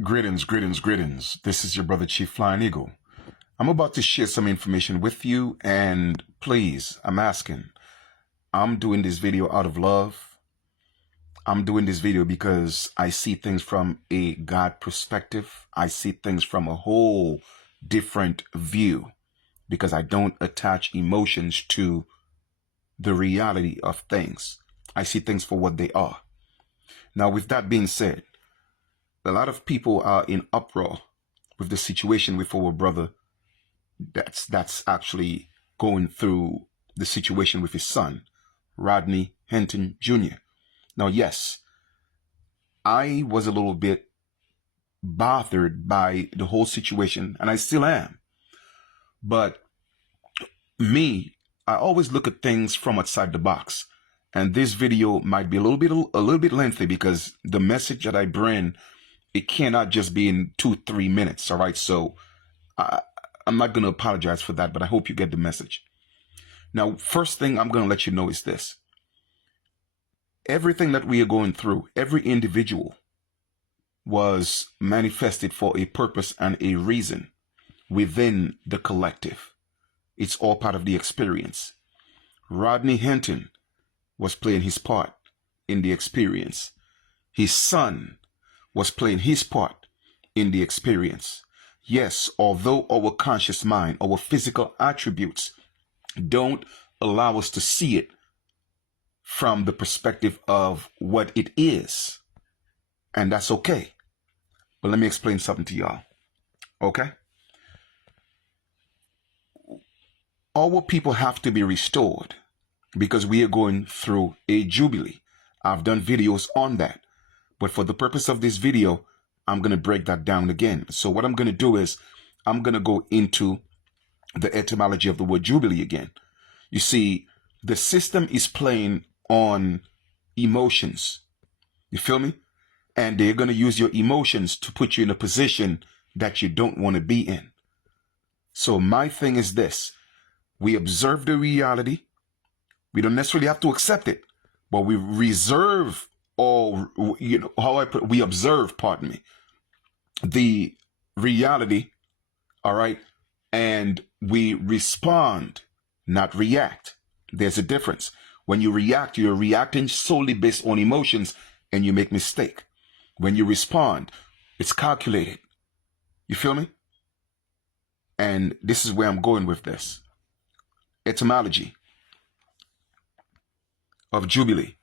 Greetings, greetings, greetings. This is your brother Chief Flying Eagle. I'm about to share some information with you, and please, I'm asking. I'm doing this video out of love. I'm doing this video because I see things from a God perspective. I see things from a whole different view because I don't attach emotions to the reality of things. I see things for what they are. Now, with that being said, a lot of people are in uproar with the situation with our brother that's actually going through the situation with his son, Rodney Hinton Jr. Now, yes, I was a little bit bothered by the whole situation, and I still am. But I always look at things from outside the box. And this video might be a little bit lengthy because the message that I bring, it cannot just be in 2-3 minutes. All right. So I'm not going to apologize for that, but I hope you get the message. Now, first thing I'm going to let you know is this. Everything that we are going through, every individual was manifested for a purpose and a reason within the collective. It's all part of the experience. Rodney Hinton was playing his part in the experience. His son was playing his part in the experience. Yes, although our conscious mind, our physical attributes don't allow us to see it from the perspective of what it is. And that's okay. But let me explain something to y'all. Okay? Our people have to be restored because we are going through a jubilee. I've done videos on that. But for the purpose of this video, I'm going to break that down again. So what I'm going to do is I'm going to go into the etymology of the word jubilee again. You see, the system is playing on emotions. You feel me? And they're going to use your emotions to put you in a position that you don't want to be in. So my thing is this. We observe the reality. We don't necessarily have to accept it, but we reserve or, we observe, the reality, all right? And we respond, not react. There's a difference. When you react, you're reacting solely based on emotions and you make mistake. When you respond, it's calculated. You feel me? And this is where I'm going with this. Etymology of jubilee.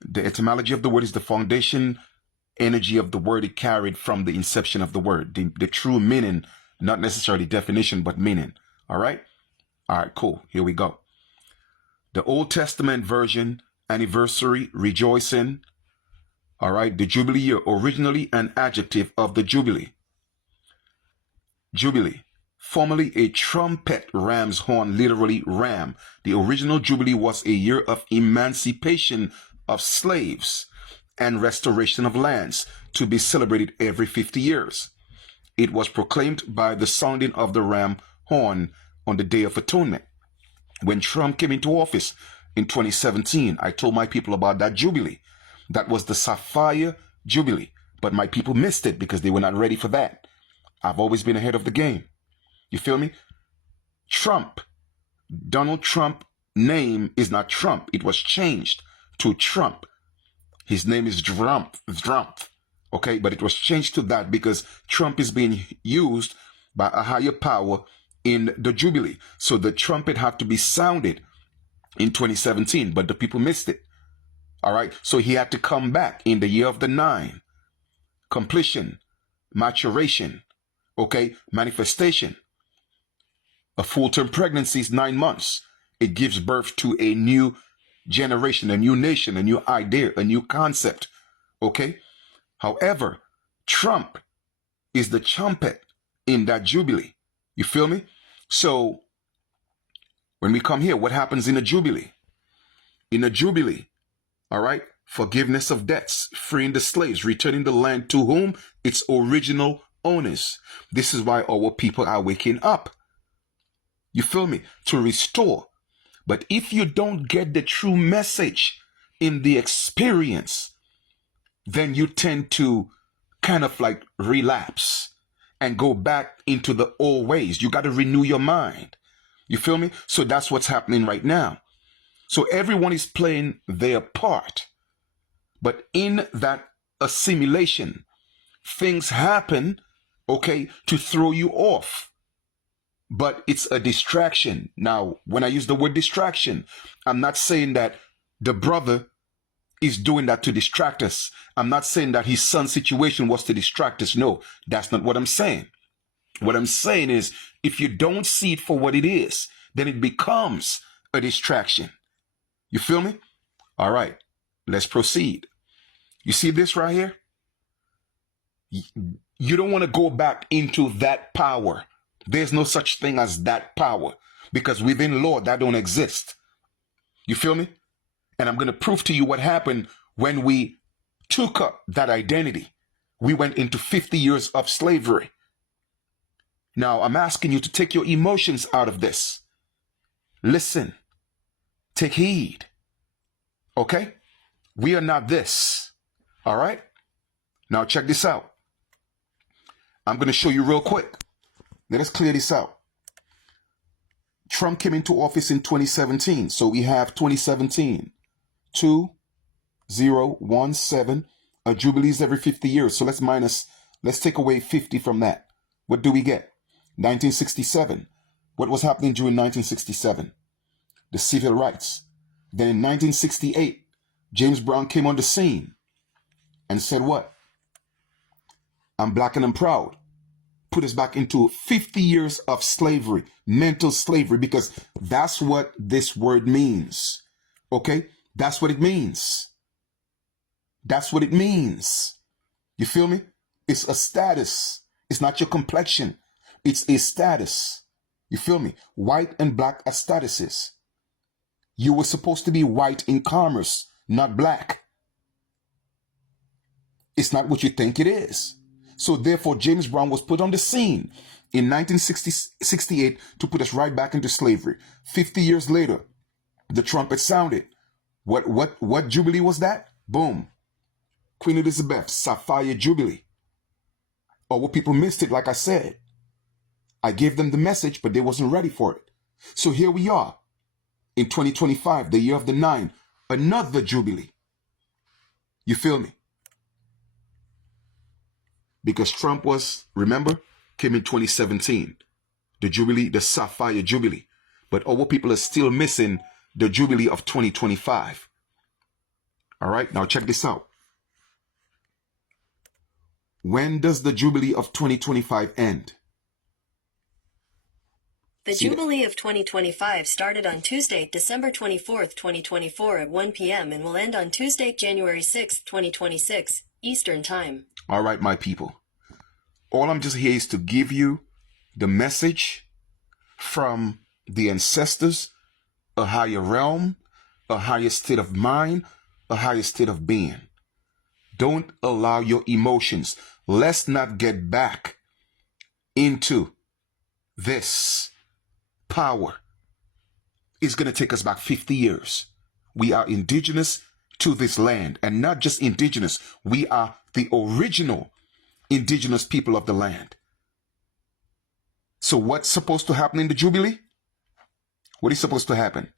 The etymology of the word is the foundation energy of the word it carried from the inception of the word. The true meaning, not necessarily definition, but meaning. All right? All right, cool. Here we go. The Old Testament version, anniversary, rejoicing. All right, the jubilee year, originally an adjective of the jubilee. Jubilee. Formerly a trumpet ram's horn, literally ram. The original jubilee was a year of emancipation of slaves and restoration of lands to be celebrated every 50 years. It was proclaimed by the sounding of the ram horn on the Day of Atonement. When Trump came into office in 2017, I told my people about that jubilee. That was the Sapphire Jubilee, but my people missed it because they were not ready for that. I've always been ahead of the game. You feel me? Trump, Donald Trump name is not Trump. It was changed to Trump. His name is Trump. Okay, but it was changed to that because Trump is being used by a higher power in the Jubilee. So the trumpet had to be sounded in 2017, but the people missed it. All right, so he had to come back in the year of the 9. Completion, maturation, okay, manifestation. A full-term pregnancy is 9 months. It gives birth to a new generation, a new nation, a new idea, a new concept. Okay? However, Trump is the trumpet in that jubilee. You feel me? So when we come here, what happens in a jubilee? In a jubilee, all right, forgiveness of debts, freeing the slaves, returning the land to whom? Its original owners. This is why our people are waking up. You feel me? To restore. But if you don't get the true message in the experience, then you tend to kind of like relapse and go back into the old ways. You got to renew your mind. You feel me? So that's what's happening right now. So everyone is playing their part. But in that assimilation, things happen, okay, to throw you off. But it's a distraction. Now, when I use the word distraction, I'm not saying that the brother is doing that to distract us. I'm not saying that his son's situation was to distract us. No, that's not what I'm saying. What I'm saying is, if you don't see it for what it is, then it becomes a distraction. You feel me? All right, let's proceed. You see this right here? You don't want to go back into that power. There's no such thing as that power, because within law that don't exist. You feel me? And I'm going to prove to you what happened when we took up that identity. We went into 50 years of slavery. Now, I'm asking you to take your emotions out of this. Listen. Take heed. Okay? We are not this. All right? Now, check this out. I'm going to show you real quick. Let us clear this out. Trump came into office in 2017. So we have 2017. 2017. Jubilees every 50 years. So let's take away 50 from that. What do we get? 1967. What was happening during 1967? The civil rights. Then in 1968, James Brown came on the scene and said what? I'm black and I'm proud. Put us back into 50 years of slavery, mental slavery, because that's what this word means. Okay? That's what it means. That's what it means. You feel me? It's a status. It's not your complexion. It's a status. You feel me? White and black are statuses. You were supposed to be white in commerce, not black. It's not what you think it is. So therefore, James Brown was put on the scene in 1968 to put us right back into slavery. 50 years later, the trumpet sounded. What Jubilee was that? Boom. Queen Elizabeth, Sapphire Jubilee. Or what people missed it, like I said. I gave them the message, but they wasn't ready for it. So here we are. In 2025, the year of the 9, another Jubilee. You feel me? Because Trump came in 2017. The Jubilee, the Sapphire Jubilee. But our people are still missing the Jubilee of 2025. All right, now check this out. When does the Jubilee of 2025 end? The Jubilee of 2025 started on Tuesday, December 24th, 2024 at 1 p.m. and will end on Tuesday, January 6th, 2026, Eastern Time. All right, my people. All I'm just here is to give you the message from the ancestors, a higher realm, a higher state of mind, a higher state of being. Don't allow your emotions. Let's not get back into this power. It's going to take us back 50 years. We are indigenous to this land, and not just indigenous. We are the original indigenous people of the land. So what's supposed to happen in the Jubilee? What is supposed to happen?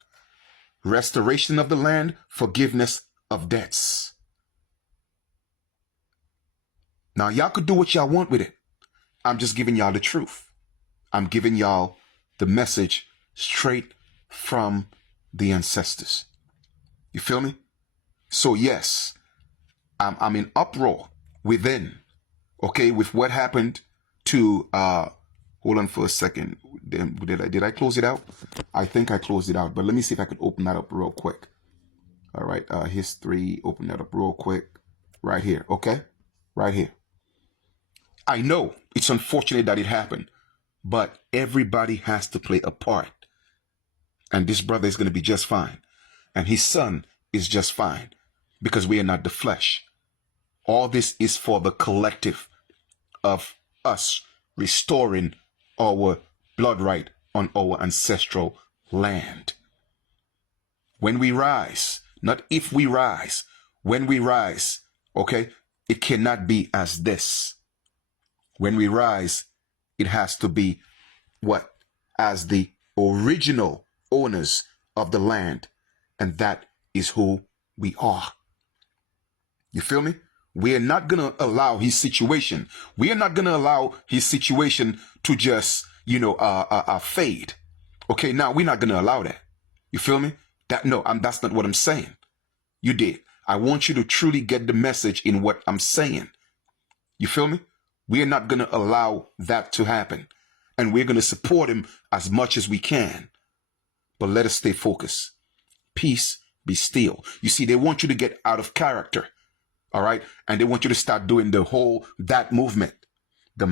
Restoration of the land, forgiveness of debts. Now, y'all could do what y'all want with it. I'm just giving y'all the truth. I'm giving y'all the message straight from the ancestors. You feel me? So yes, I'm in uproar within, okay, with what happened to, hold on for a second. Did I close it out? I think I closed it out, but let me see if I could open that up real quick. All right, history, open that up real quick. Right here, okay? Right here. I know it's unfortunate that it happened, but everybody has to play a part. And this brother is going to be just fine. And his son is just fine, because we are not the flesh. All this is for the collective of us restoring our blood right on our ancestral land. When we rise, not if we rise, when we rise, okay, It cannot be as this. When we rise, it has to be what? As the original owners of the land. And that is who we are. You feel me? We are not going to allow his situation. We are not going to allow his situation to just, fade. Okay, now we're not going to allow that. You feel me? That's not what I'm saying. You did. I want you to truly get the message in what I'm saying. You feel me? We are not going to allow that to happen. And we're going to support him as much as we can. But let us stay focused. Peace, be still. You see, they want you to get out of character. All right? And they want you to start doing that movement. The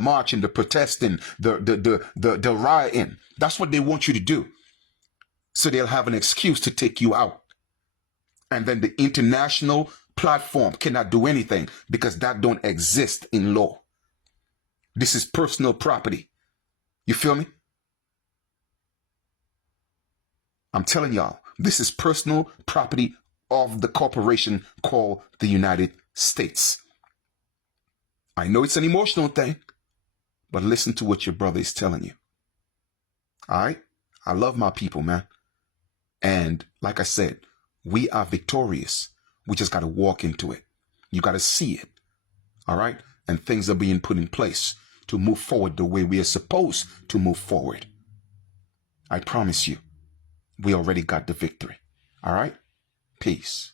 marching, the protesting, the rioting. That's what they want you to do. So they'll have an excuse to take you out. And then the international platform cannot do anything because that don't exist in law. This is personal property. You feel me? I'm telling y'all, this is personal property of the corporation called the United States. I know it's an emotional thing, but listen to what your brother is telling you. All right? I love my people, man. And like I said, we are victorious. We just got to walk into it. You got to see it. All right? And things are being put in place to move forward the way we are supposed to move forward. I promise you, we already got the victory. All right? Peace.